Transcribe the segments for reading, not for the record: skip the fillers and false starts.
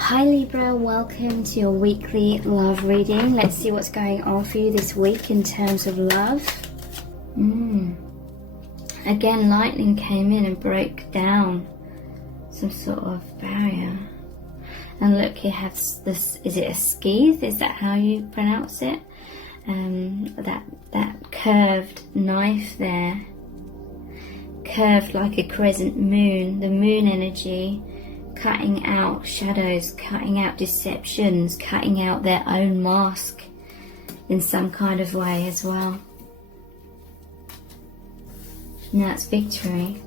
Hi Libra, welcome to your weekly love reading. Let's see what's going on for you this week in terms of love. Again, lightning came in and broke down some sort of barrier. And look, you have this, is it a skeith? Is that how you pronounce it? That curved knife there. Curved like a crescent moon, the moon energy. Cutting out shadows, cutting out deceptions, cutting out their own mask in some kind of way as well. Now it's victory.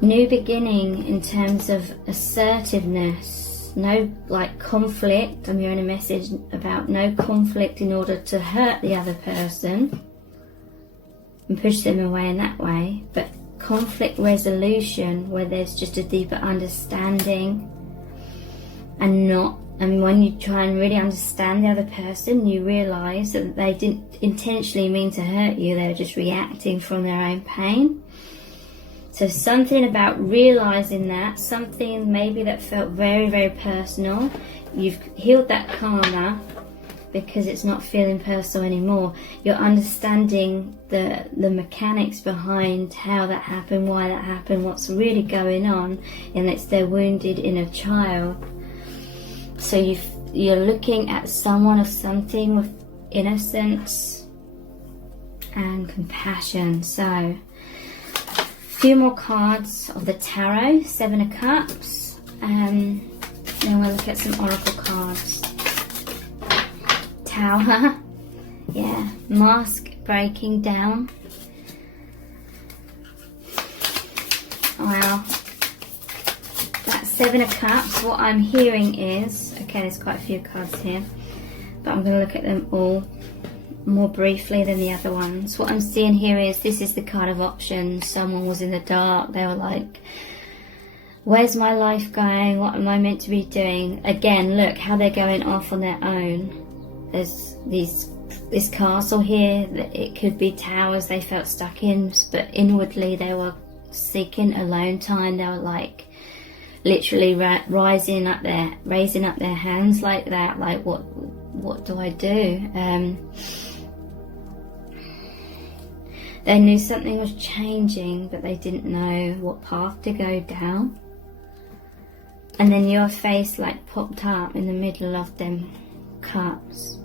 New beginning in terms of assertiveness. No like conflict. I'm hearing a message about no conflict in order to hurt the other person and push them away in that way, but conflict resolution where there's just a deeper understanding and when you try and really understand the other person, you realize that they didn't intentionally mean to hurt you, they were just reacting from their own pain. So something about realizing that, something maybe that felt very, very personal, you've healed that karma because it's not feeling personal anymore. You're understanding the mechanics behind how that happened, why that happened, what's really going on, and it's their wounded inner child. So you're looking at someone or something with innocence and compassion. So a few more cards of the tarot, 7 of Cups, and then we'll look at some oracle cards. Tower, yeah, mask breaking down. Wow, that 7 of Cups, what I'm hearing is, okay, there's quite a few cards here, but I'm going to look at them all more briefly than the other ones. What I'm seeing here is, this is the card of options. Someone was in the dark, they were like, where's my life going, what am I meant to be doing? Again, look how they're going off on their own. There's this castle here, it could be towers they felt stuck in, but inwardly they were seeking alone time. They were like literally raising up their hands like that, like what do I do? They knew something was changing, but they didn't know what path to go down. And then your face like popped up in the middle of them cups.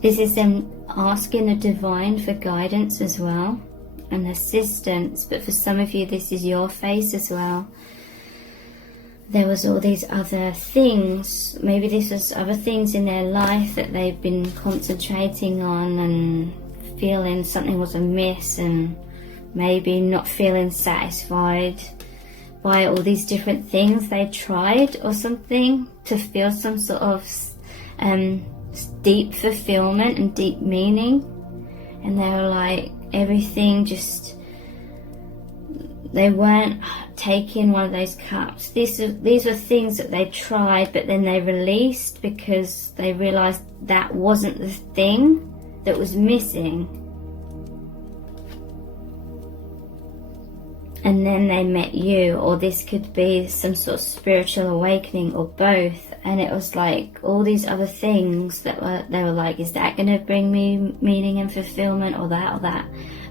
This is them asking the divine for guidance as well and assistance, but for some of you this is your face as well. There was all these other things, maybe this was other things in their life that they've been concentrating on and feeling something was amiss and maybe not feeling satisfied by all these different things they tried or something to feel some sort of deep fulfillment and deep meaning, and they were like everything just, they weren't taking one of those cups. These were things that they tried but then they released because they realized that wasn't the thing that was missing. And then they met you, or this could be some sort of spiritual awakening, or both. And it was like all these other things that they were like, is that going to bring me meaning and fulfillment, or that,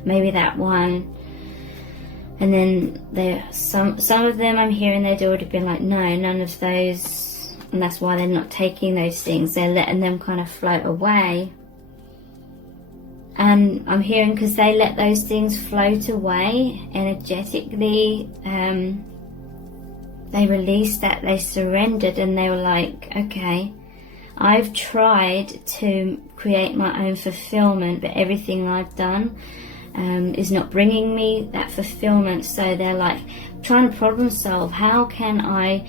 maybe that one. And then some of them I'm hearing they'd already been like, no, none of those, and that's why they're not taking those things. They're letting them kind of float away. And I'm hearing because they let those things float away energetically, they released that, they surrendered, and they were like, okay, I've tried to create my own fulfillment, but everything I've done is not bringing me that fulfillment. So they're like trying to problem solve, how can I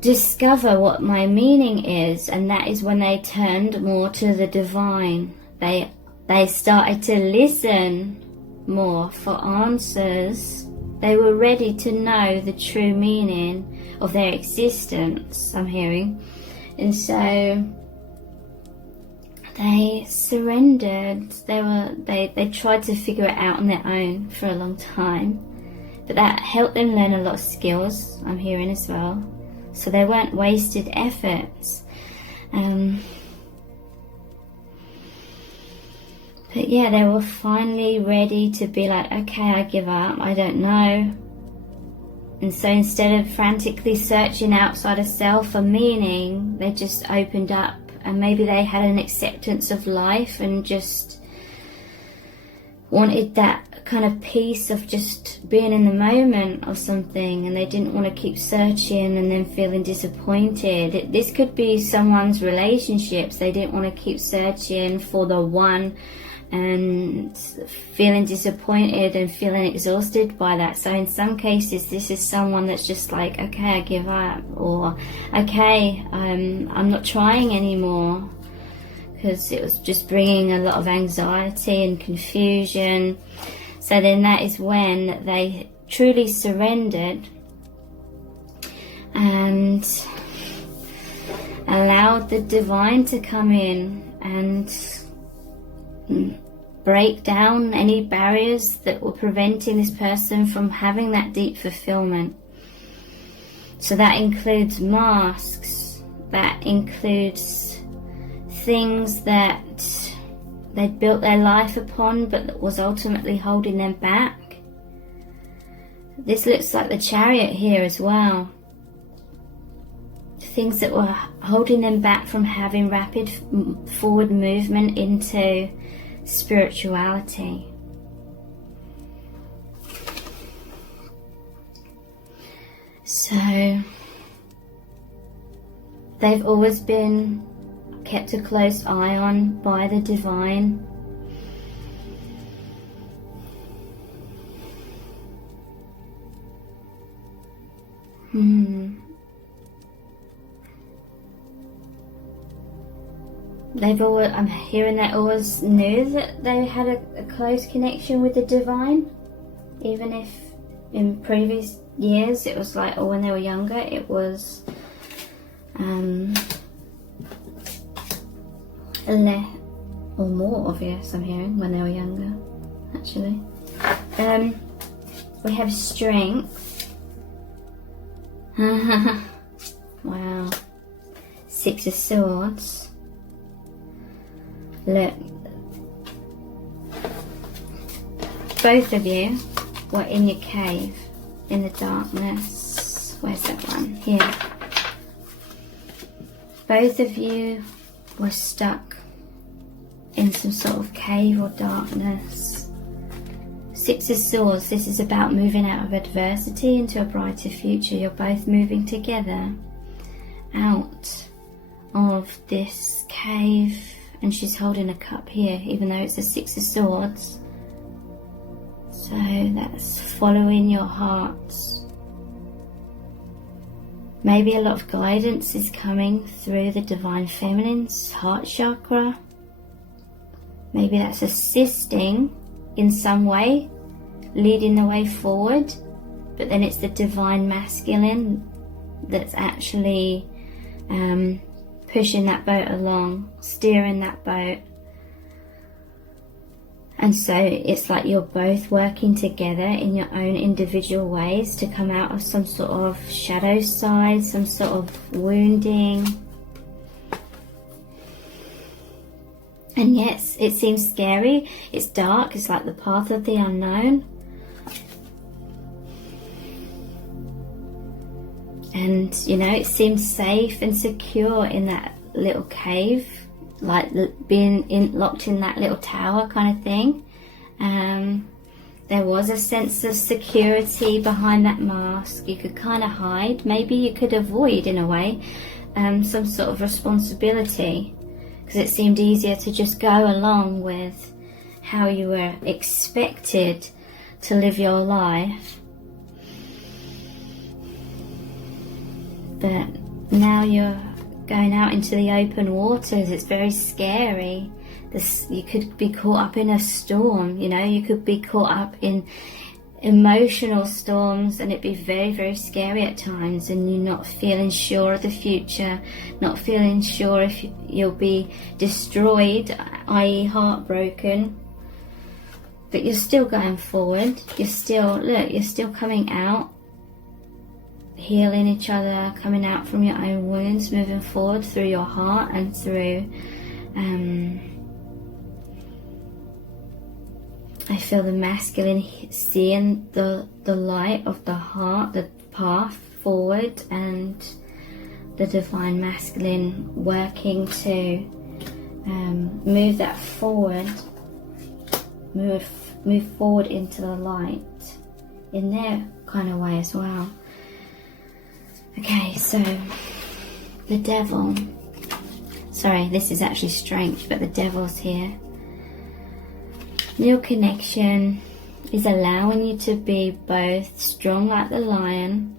discover what my meaning is? And that is when they turned more to the divine. They started to listen more for answers. They were ready to know the true meaning of their existence, I'm hearing. And so they surrendered. They tried to figure it out on their own for a long time, But that helped them learn a lot of skills, I'm hearing as well. So they weren't wasted efforts. But yeah, they were finally ready to be like, okay, I give up, I don't know. And so instead of frantically searching outside of self for meaning, they just opened up, and maybe they had an acceptance of life and just wanted that kind of peace of just being in the moment of something, and they didn't want to keep searching and then feeling disappointed. This could be someone's relationships. They didn't want to keep searching for the one and feeling disappointed and feeling exhausted by that. So in some cases, this is someone that's just like, okay, I give up, or okay, I'm not trying anymore, because it was just bringing a lot of anxiety and confusion. So then that is when they truly surrendered and allowed the divine to come in and break down any barriers that were preventing this person from having that deep fulfillment. So that includes masks, that includes things that they built their life upon but that was ultimately holding them back. This looks like the Chariot here as well. Things that were holding them back from having rapid forward movement into spirituality. So they've always been kept a close eye on by the divine. They've always, I'm hearing they always knew that they had a close connection with the divine, even if in previous years it was like, or when they were younger, it was less or more obvious, I'm hearing, when they were younger, actually. We have strength. Wow. Six of Swords. Look, both of you were in your cave, in the darkness. Where's that one? Here. Both of you were stuck in some sort of cave or darkness. Six of Swords, this is about moving out of adversity into a brighter future. You're both moving together out of this cave. And she's holding a cup here, even though it's a Six of Swords. So that's following your hearts. Maybe a lot of guidance is coming through the Divine Feminine's heart chakra. Maybe that's assisting in some way, leading the way forward. But then it's the Divine Masculine that's actually pushing that boat along, steering that boat. And so it's like you're both working together in your own individual ways to come out of some sort of shadow side, some sort of wounding. And yes, it seems scary, it's dark, it's like the path of the unknown. And, you know, it seems safe and secure in that little cave, like being locked in that little tower kind of thing. There was a sense of security behind that mask. You could kind of hide. Maybe you could avoid, in a way, some sort of responsibility, because it seemed easier to just go along with how you were expected to live your life. But now you're going out into the open waters. It's very scary. You could be caught up in a storm, you know, you could be caught up in emotional storms, and it'd be very, very scary at times, and you're not feeling sure of the future, not feeling sure if you'll be destroyed, i.e. heartbroken. but you're still going forward. You're still, look, you're still coming out, healing each other, coming out from your own wounds, moving forward through your heart and through, I feel the masculine seeing the light of the heart, the path forward, and the divine masculine working to move that forward, move forward into the light in their kind of way as well. Okay, so the devil, sorry, this is actually strength, but the devil's here. Your connection is allowing you to be both strong like the lion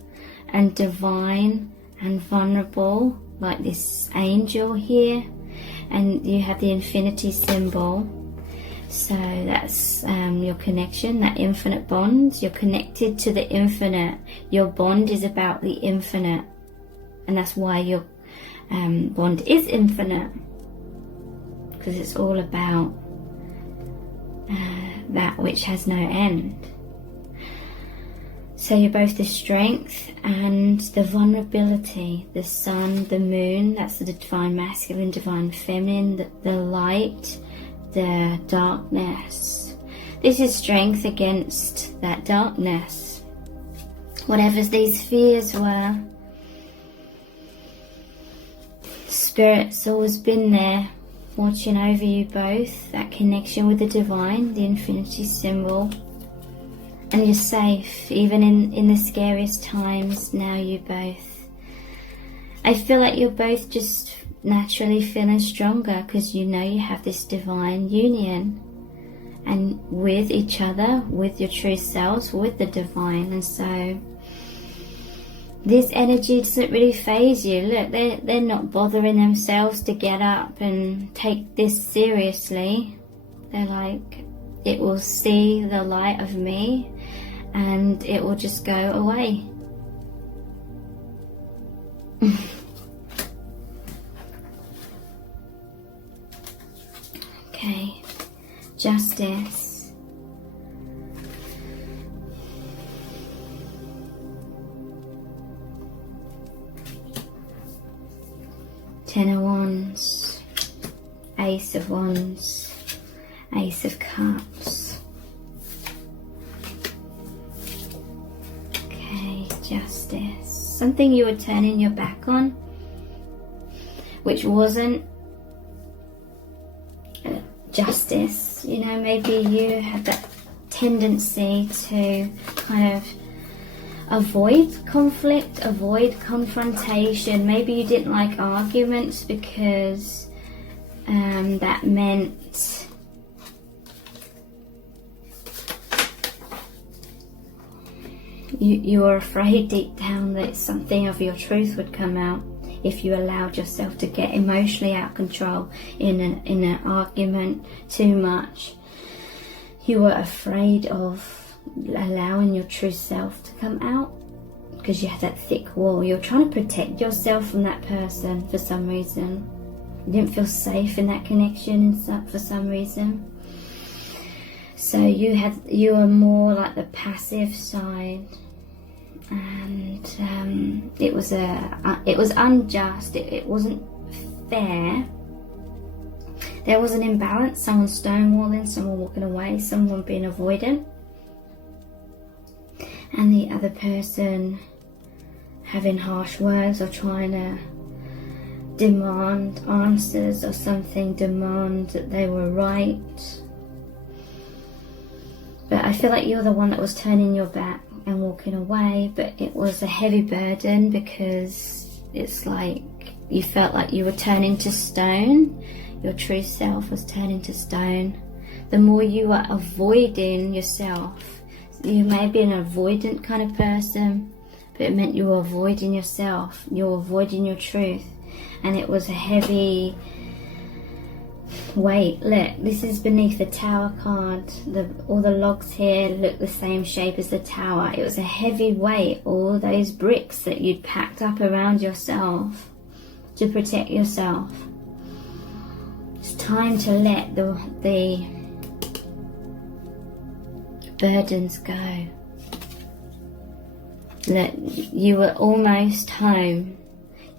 and divine and vulnerable like this angel here, and you have the infinity symbol. So that's your connection, that infinite bond. You're connected to the infinite. Your bond is about the infinite, and that's why your bond is infinite, because it's all about that which has no end. So you're both the strength and the vulnerability, the sun, the moon, that's the divine masculine, divine feminine, the light, the darkness. This is strength against that darkness. Whatever these fears were, Spirit's always been there, watching over you both, that connection with the divine, the infinity symbol. And you're safe, even in the scariest times. Now you both, I feel like you're both just naturally feeling stronger, because you know you have this divine union, and with each other, with your true selves, with the divine. And so this energy doesn't really faze you. Look, they're not bothering themselves to get up and take this seriously. They're like, it will see the light of me and it will just go away. Okay, justice. Ten of Wands, Ace of Wands, Ace of Cups. Okay, justice. Something you were turning your back on, which wasn't justice. You know, maybe you had that tendency to kind of avoid conflict, avoid confrontation. Maybe you didn't like arguments because that meant you were afraid deep down that something of your truth would come out if you allowed yourself to get emotionally out of control in an argument too much. You were afraid of allowing your true self to come out because you had that thick wall. You're trying to protect yourself from that person for some reason. You didn't feel safe in that connection for some reason. So you were more like the passive side, and it was unjust. It wasn't fair. There was an imbalance. Someone stonewalling, someone walking away, someone being avoidant, and the other person having harsh words or trying to demand answers or something, demand that they were right. But I feel like you're the one that was turning your back and walking away, but it was a heavy burden because it's like you felt like you were turning to stone. Your true self was turning to stone. The more you were avoiding yourself, you may be an avoidant kind of person, but it meant you were avoiding yourself. You were avoiding your truth, and it was a heavy weight. Look, this is beneath the Tower card. All the logs here look the same shape as the Tower. It was a heavy weight, all those bricks that you'd packed up around yourself to protect yourself. It's time to let the burdens go. Look, you were almost home.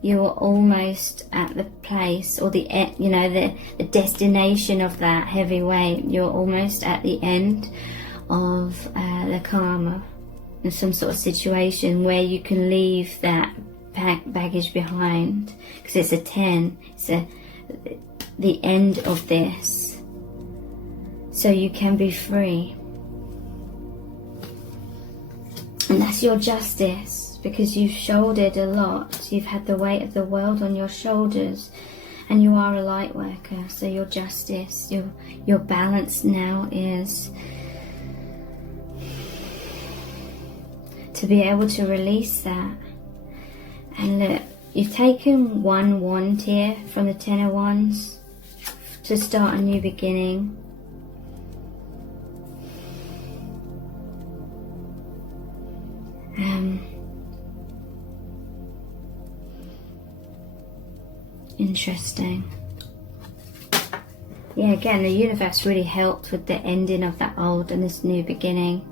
You were almost at the place, or the destination of that heavy weight. You're almost at the end of the karma, in some sort of situation where you can leave that baggage behind, because it's a 10. It's the end of this, so you can be free. And that's your justice, because you've shouldered a lot. You've had the weight of the world on your shoulders, and you are a light worker. So your justice, your balance now is to be able to release that. And look, you've taken one wand here from the 10 of Wands to start a new beginning. Interesting. Yeah, again, the universe really helped with the ending of that old and this new beginning.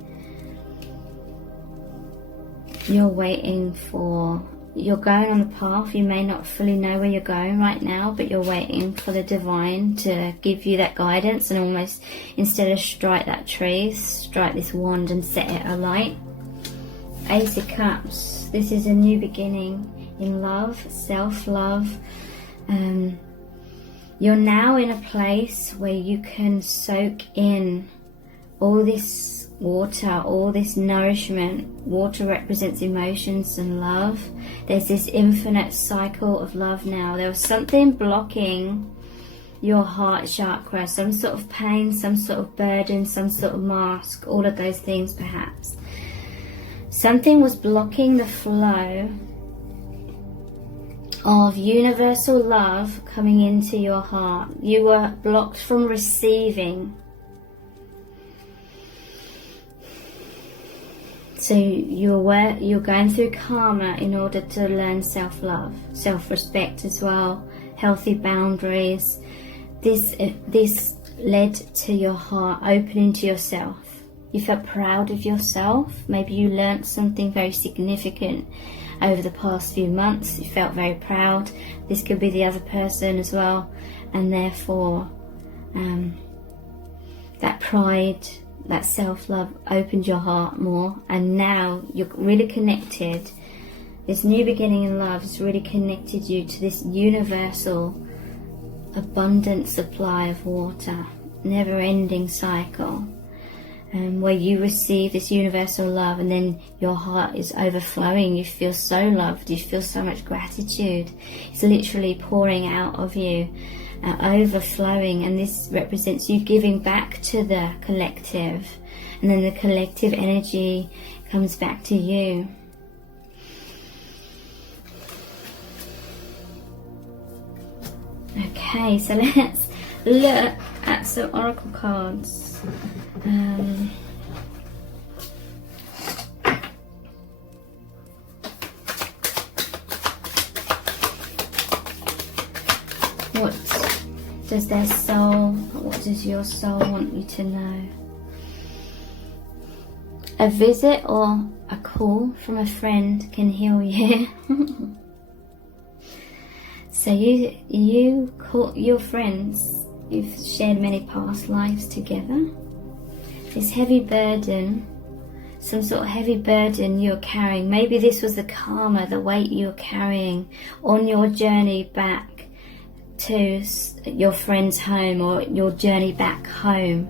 You're waiting for, you're going on a path. You may not fully know where you're going right now, but you're waiting for the divine to give you that guidance, and almost, instead of strike that tree, strike this wand and set it alight. Ace of Cups. This is a new beginning in love, self-love. You're now in a place where you can soak in all this water, all this nourishment. Water represents emotions and love. There's this infinite cycle of love now. There was something blocking your heart chakra, some sort of pain, some sort of burden, some sort of mask, all of those things perhaps. Something was blocking the flow of universal love coming into your heart. You were blocked from receiving. So you're going through karma in order to learn self-love, self-respect as well, healthy boundaries. This led to your heart opening to yourself. You felt proud of yourself. Maybe you learnt something very significant over the past few months. You felt very proud. This could be the other person as well, and therefore that pride, that self-love opened your heart more, and now you're really connected. This new beginning in love has really connected you to this universal abundant supply of water, never-ending cycle, where you receive this universal love, and then your heart is overflowing. You feel so loved. You feel so much gratitude. It's literally pouring out of you, overflowing, and this represents you giving back to the collective, and then the collective energy comes back to you. Okay, so let's look at some oracle cards. What does their soul, what does your soul want you to know? A visit or a call from a friend can heal you. So you call your friends, you've shared many past lives together. This heavy burden, some sort of heavy burden you're carrying. Maybe this was the karma, the weight you're carrying on your journey back to your friend's home, or your journey back home,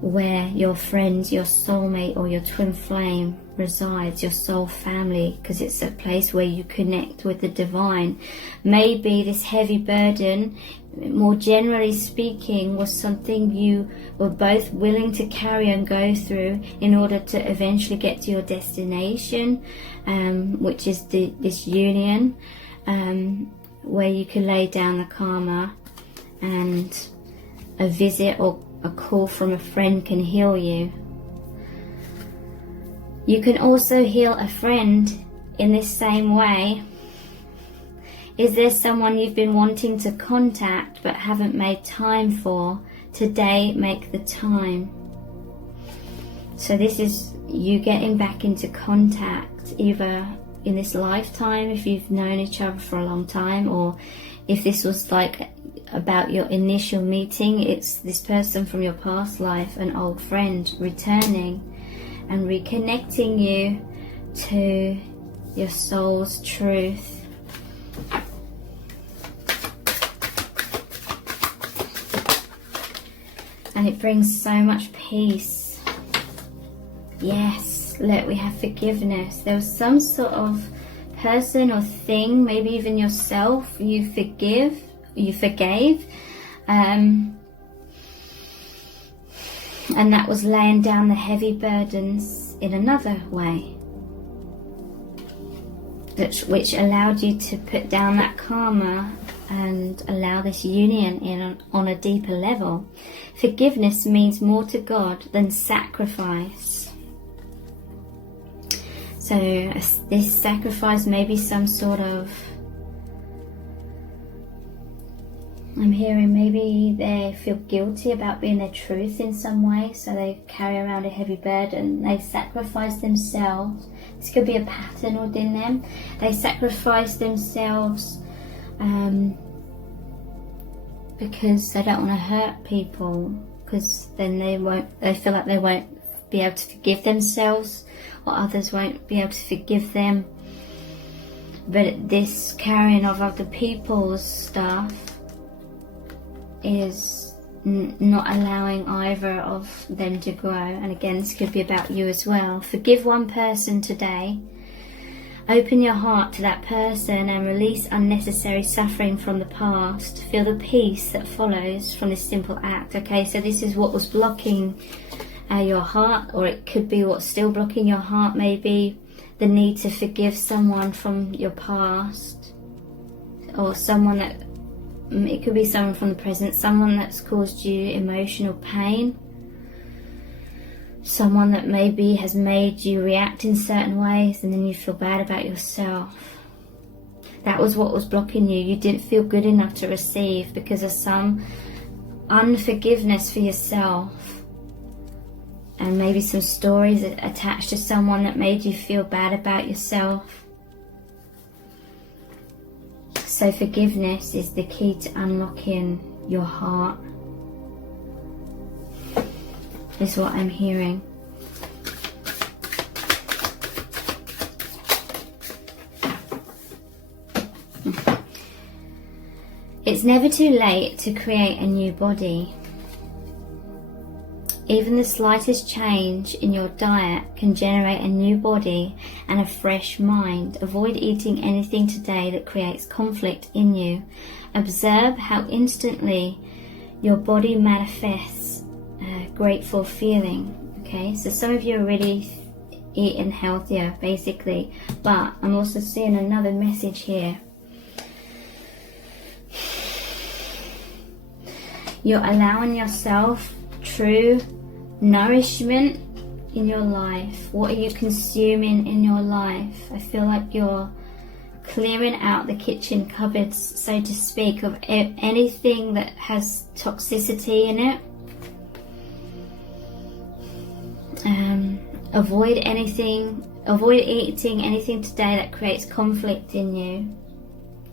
where your friend, your soulmate, or your twin flame resides, your soul family, because it's a place where you connect with the divine. Maybe this heavy burden, more generally speaking, was something you were both willing to carry and go through in order to eventually get to your destination, which is this union, where you can lay down the karma, and a visit or a call from a friend can heal you. You can also heal a friend in this same way. Is there someone you've been wanting to contact but haven't made time for? Today, make the time. So this is you getting back into contact, either in this lifetime if you've known each other for a long time, or if this was like about your initial meeting, it's this person from your past life, an old friend, returning and reconnecting you to your soul's truth. And it brings so much peace. Yes, look, we have forgiveness. There was some sort of person or thing, maybe even yourself, you forgave, and that was laying down the heavy burdens in another way, which allowed you to put down that karma and allow this union in on a deeper level. Forgiveness means more to God than sacrifice. So this sacrifice may be some sort of, I'm hearing maybe they feel guilty about being their truth in some way, so they carry around a heavy burden. They sacrifice themselves. This could be a pattern within them. They sacrifice themselves because they don't want to hurt people, because then they feel like they won't be able to forgive themselves, or others won't be able to forgive them. But this carrying of other people's stuff is not allowing either of them to grow. And again, this could be about you as well. Forgive one person today. Open your heart to that person and release unnecessary suffering from the past. Feel the peace that follows from this simple act. Okay, so this is what was blocking your heart, or it could be what's still blocking your heart. Maybe the need to forgive someone from your past, or someone that, it could be someone from the present, someone that's caused you emotional pain, someone that maybe has made you react in certain ways and then you feel bad about yourself. That was what was blocking you. You didn't feel good enough to receive because of some unforgiveness for yourself, and maybe some stories attached to someone that made you feel bad about yourself. So forgiveness is the key to unlocking your heart, is what I'm hearing. It's never too late to create a new body. Even the slightest change in your diet can generate a new body and a fresh mind. Avoid eating anything today that creates conflict in you. Observe how instantly your body manifests a grateful feeling. Okay, so some of you are already eating healthier, basically, but I'm also seeing another message here. You're allowing yourself true nourishment in your life. What are you consuming in your life? I feel like you're clearing out the kitchen cupboards, so to speak, of anything that has toxicity in it. Avoid eating anything today that creates conflict in you.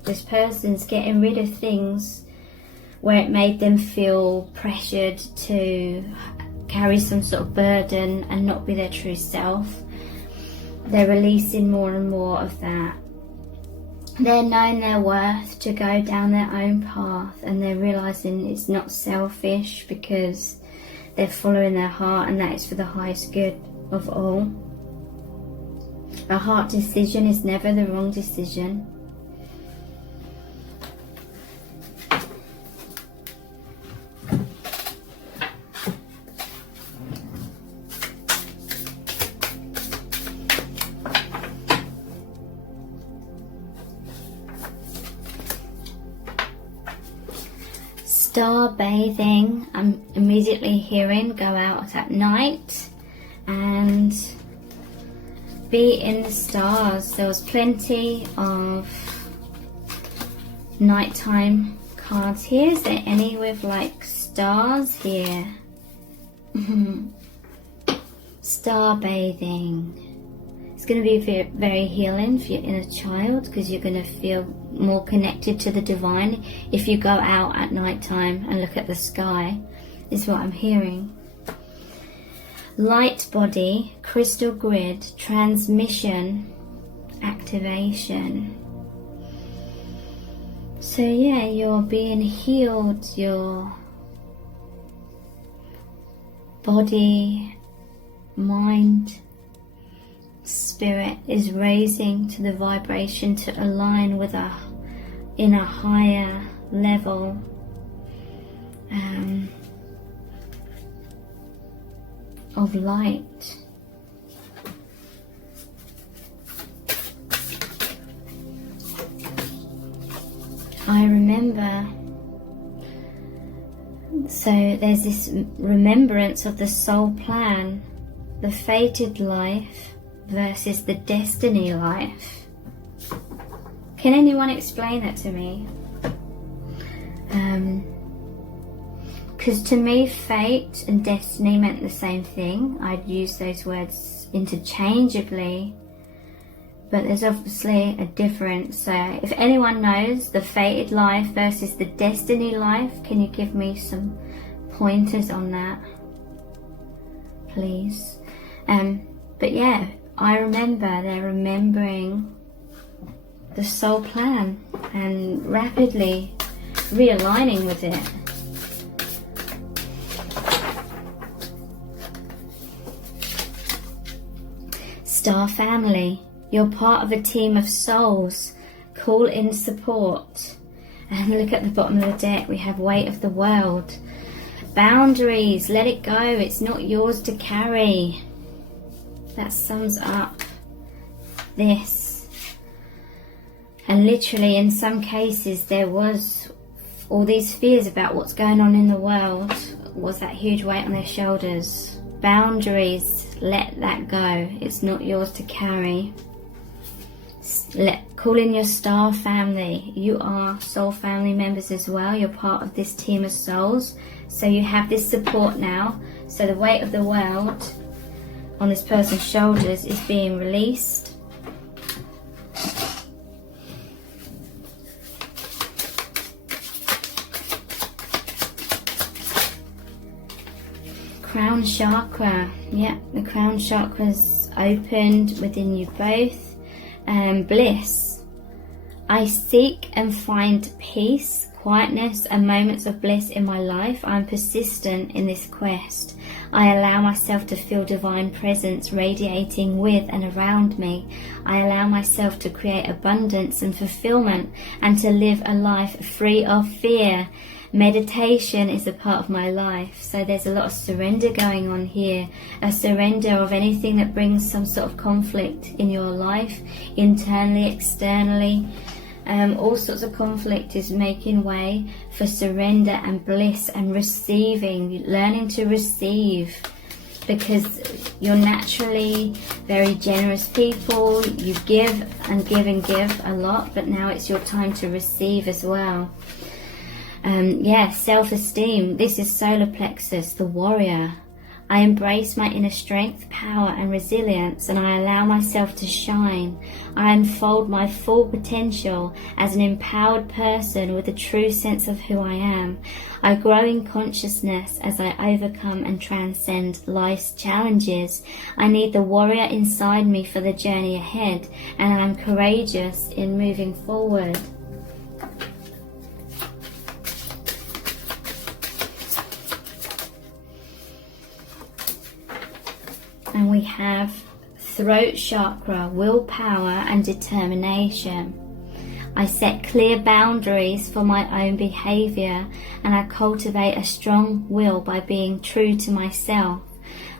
This person's getting rid of things where it made them feel pressured to carry some sort of burden and not be their true self. They're releasing more and more of that. They're knowing their worth to go down their own path, and they're realizing it's not selfish because they're following their heart, and that is for the highest good of all. A heart decision is never the wrong decision. Star bathing, I'm immediately hearing go out at night and be in the stars. There was plenty of nighttime cards here. Is there any with like stars here? Star bathing. It's going to be very healing for your inner child, because you're going to feel more connected to the divine if you go out at night time and look at the sky, is what I'm hearing. Light body, crystal grid, transmission, activation. So yeah, you're being healed, your body, mind, spirit is raising to the vibration to align with in a higher level. Of light. I remember, so there's this remembrance of the soul plan, the fated life versus the destiny life. Can anyone explain that to me? Because to me, fate and destiny meant the same thing. I'd use those words interchangeably, but there's obviously a difference. So if anyone knows the fated life versus the destiny life, can you give me some pointers on that, please? But yeah, I remember they're remembering the soul plan and rapidly realigning with it. Star family, you're part of a team of souls. Call in support. And look at the bottom of the deck, we have weight of the world. Boundaries, let it go, it's not yours to carry. That sums up this. And literally in some cases there was all these fears about what's going on in the world, was that huge weight on their shoulders. Boundaries, let that go, it's not yours to carry. Call in your star family. You are soul family members as well. You're part of this team of souls, so you have this support now. So the weight of the world on this person's shoulders is being released. Crown chakra. Yeah, the crown chakra's opened within you both. Bliss. I seek and find peace, quietness and moments of bliss in my life. I'm persistent in this quest. I allow myself to feel divine presence radiating with and around me. I allow myself to create abundance and fulfillment and to live a life free of fear. Meditation is a part of my life, so there's a lot of surrender going on here, a surrender of anything that brings some sort of conflict in your life, internally, externally. All sorts of conflict is making way for surrender and bliss and receiving, learning to receive, because you're naturally very generous people. You give and give and give a lot, but now it's your time to receive as well. Yeah, self-esteem. This is solar plexus, the warrior. I embrace my inner strength, power and resilience, and I allow myself to shine. I unfold my full potential as an empowered person with a true sense of who I am. I grow in consciousness as I overcome and transcend life's challenges. I need the warrior inside me for the journey ahead, and I'm courageous in moving forward. And we have throat chakra, willpower and determination. I set clear boundaries for my own behavior, and I cultivate a strong will by being true to myself.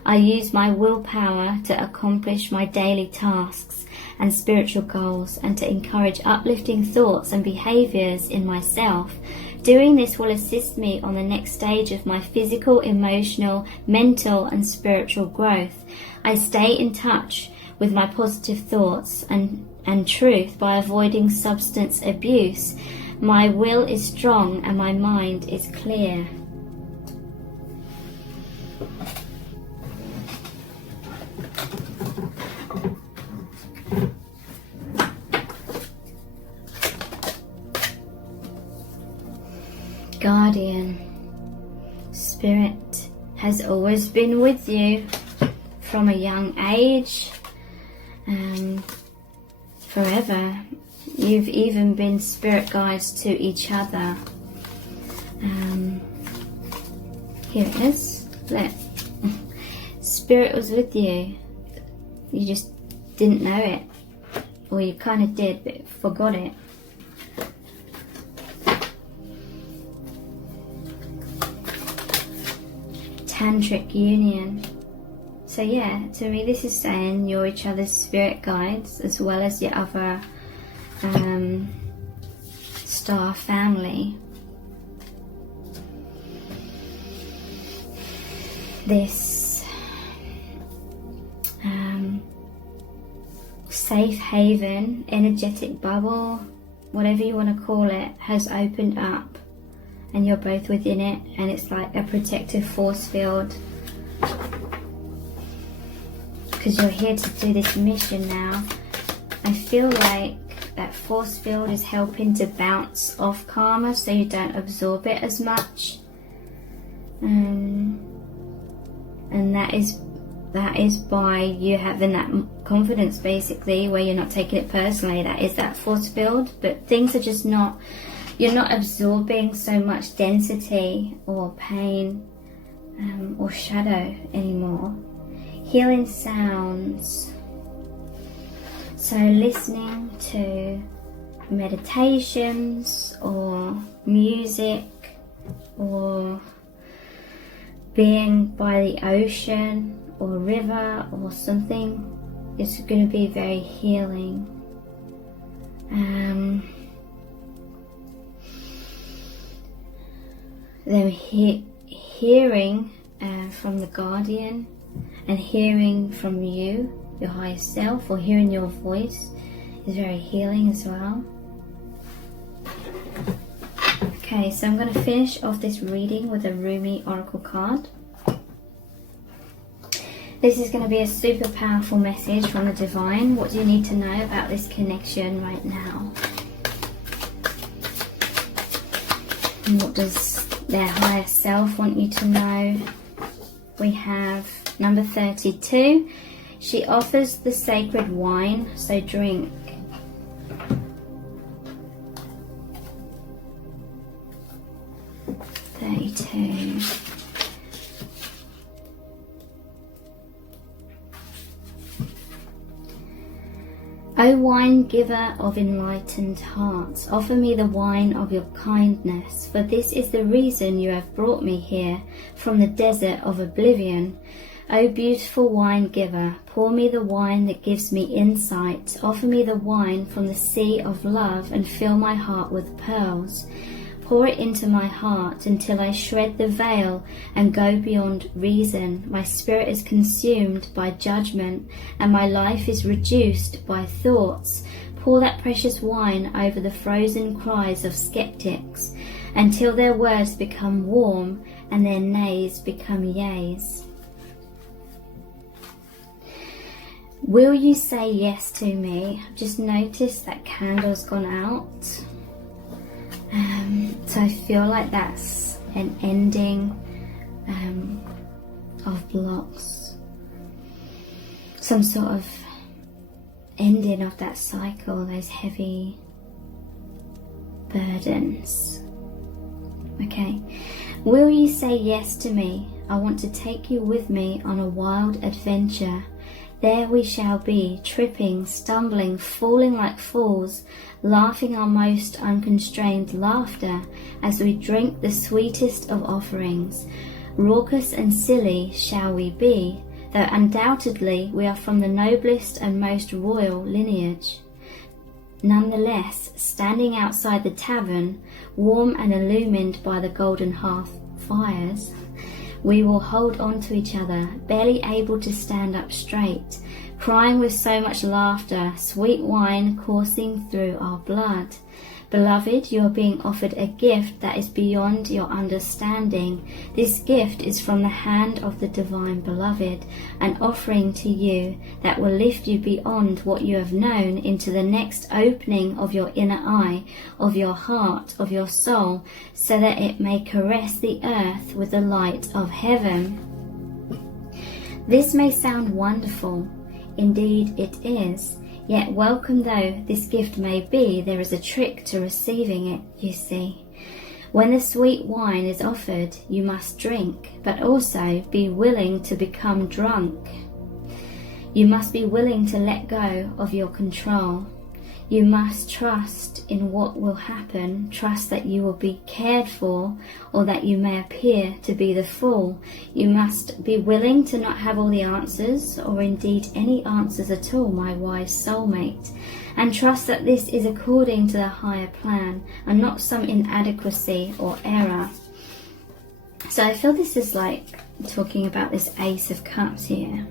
I use my willpower to accomplish my daily tasks and spiritual goals, and to encourage uplifting thoughts and behaviors in myself. Doing this will assist me on the next stage of my physical, emotional, mental and spiritual growth. I stay in touch with my positive thoughts and truth by avoiding substance abuse. My will is strong and my mind is clear. guardian. Spirit has always been with you from a young age, forever. You've even been spirit guides to each other. Here it is. Look. Spirit was with you. You just didn't know it. Or you kind of did, but forgot it. Tantric union. So yeah, to me this is saying you're each other's spirit guides as well as your other star family. This safe haven, energetic bubble, whatever you want to call it, has opened up and you're both within it, and it's like a protective force field because you're here to do this mission now. I feel like that force field is helping to bounce off karma so you don't absorb it as much, and that is by you having that confidence, basically, where you're not taking it personally. That is that force field, but things are just not, you're not absorbing so much density or pain or shadow anymore. Healing sounds. So listening to meditations or music or being by the ocean or river or something is going to be very healing. Then hearing from the guardian and hearing from you, your higher self, or hearing your voice is very healing as well. Okay, so I'm going to finish off this reading with a Rumi Oracle card. This is going to be a super powerful message from the Divine. What do you need to know about this connection right now? And what does their higher self want you to know? We have number 32. She offers the sacred wine, so drink. O wine giver of enlightened hearts, offer me the wine of your kindness, for this is the reason you have brought me here from the desert of oblivion. O beautiful wine giver, pour me the wine that gives me insight, offer me the wine from the sea of love and fill my heart with pearls. Pour it into my heart until I shred the veil and go beyond reason. My spirit is consumed by judgment and my life is reduced by thoughts. Pour that precious wine over the frozen cries of skeptics until their words become warm and their nays become yays. Will you say yes to me? I've just noticed that candle's gone out. So I feel like that's an ending of blocks, some sort of ending of that cycle, those heavy burdens. Okay, will you say yes to me? I want to take you with me on a wild adventure. There we shall be, tripping, stumbling, falling like fools, laughing our most unconstrained laughter as we drink the sweetest of offerings. Raucous and silly shall we be, though undoubtedly we are from the noblest and most royal lineage. Nonetheless, standing outside the tavern, warm and illumined by the golden hearth fires, we will hold on to each other, barely able to stand up straight, crying with so much laughter, sweet wine coursing through our blood. Beloved, you are being offered a gift that is beyond your understanding. This gift is from the hand of the Divine Beloved, an offering to you that will lift you beyond what you have known into the next opening of your inner eye, of your heart, of your soul, so that it may caress the earth with the light of heaven. This may sound wonderful. Indeed it is. Yet welcome though this gift may be, there is a trick to receiving it, you see. When the sweet wine is offered, you must drink, but also be willing to become drunk. You must be willing to let go of your control. You must trust in what will happen, trust that you will be cared for, or that you may appear to be the fool. You must be willing to not have all the answers, or indeed any answers at all, my wise soulmate, and trust that this is according to the higher plan, and not some inadequacy or error. So I feel this is like talking about this Ace of Cups here.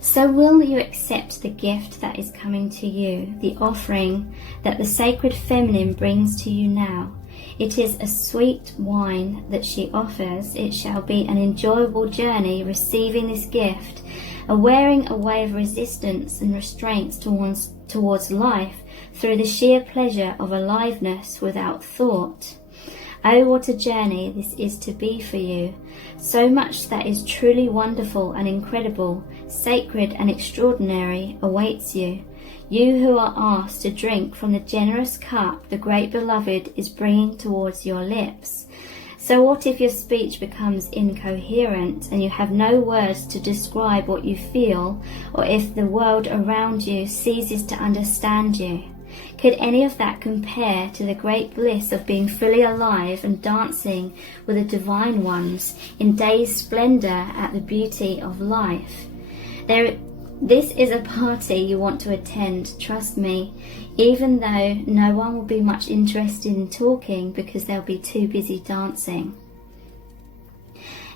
So will you accept the gift that is coming to you, the offering that the sacred feminine brings to you now? It is a sweet wine that she offers. It shall be an enjoyable journey receiving this gift, a wearing away of resistance and restraints towards life through the sheer pleasure of aliveness without thought. Oh, what a journey this is to be for you. So much that is truly wonderful and incredible, sacred and extraordinary awaits you. You who are asked to drink from the generous cup the great Beloved is bringing towards your lips. So what if your speech becomes incoherent and you have no words to describe what you feel, or if the world around you ceases to understand you? Could any of that compare to the great bliss of being fully alive and dancing with the divine ones in day's splendor at the beauty of life? This is a party you want to attend, trust me, even though no one will be much interested in talking because they'll be too busy dancing.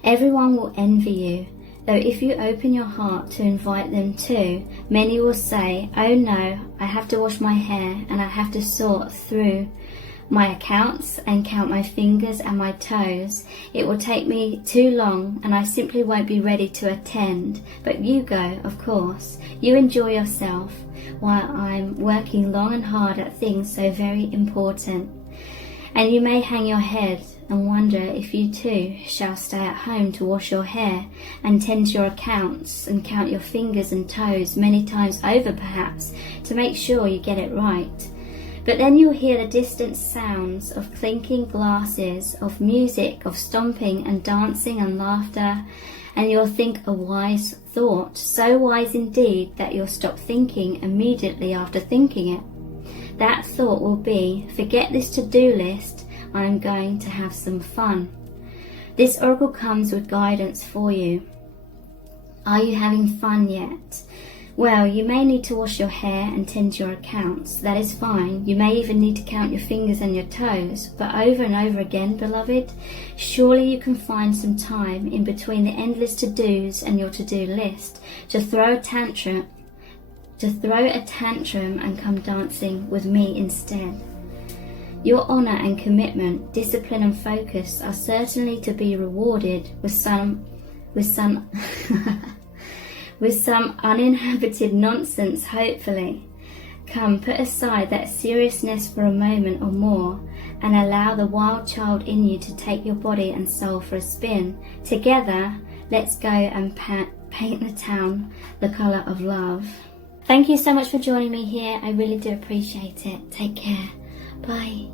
Everyone will envy you, though if you open your heart to invite them too, many will say, oh no, I have to wash my hair and I have to sort through my accounts and count my fingers and my toes. It will take me too long and I simply won't be ready to attend. But you go, of course. You enjoy yourself while I'm working long and hard at things so very important. And you may hang your head and wonder if you too shall stay at home to wash your hair and tend to your accounts and count your fingers and toes many times over perhaps to make sure you get it right. But then you'll hear the distant sounds of clinking glasses, of music, of stomping and dancing and laughter, and you'll think a wise thought, so wise indeed that you'll stop thinking immediately after thinking it. That thought will be, forget this to-do list, I'm going to have some fun. This oracle comes with guidance for you. Are you having fun yet? Well, you may need to wash your hair and tend to your accounts. That is fine. You may even need to count your fingers and your toes. But over and over again, beloved, surely you can find some time in between the endless to-dos and your to-do list to throw a tantrum and come dancing with me instead. Your honour and commitment, discipline and focus are certainly to be rewarded with some uninhabited nonsense, hopefully. Come, put aside that seriousness for a moment or more and allow the wild child in you to take your body and soul for a spin. Together, let's go and paint the town the colour of love. Thank you so much for joining me here. I really do appreciate it. Take care. Bye.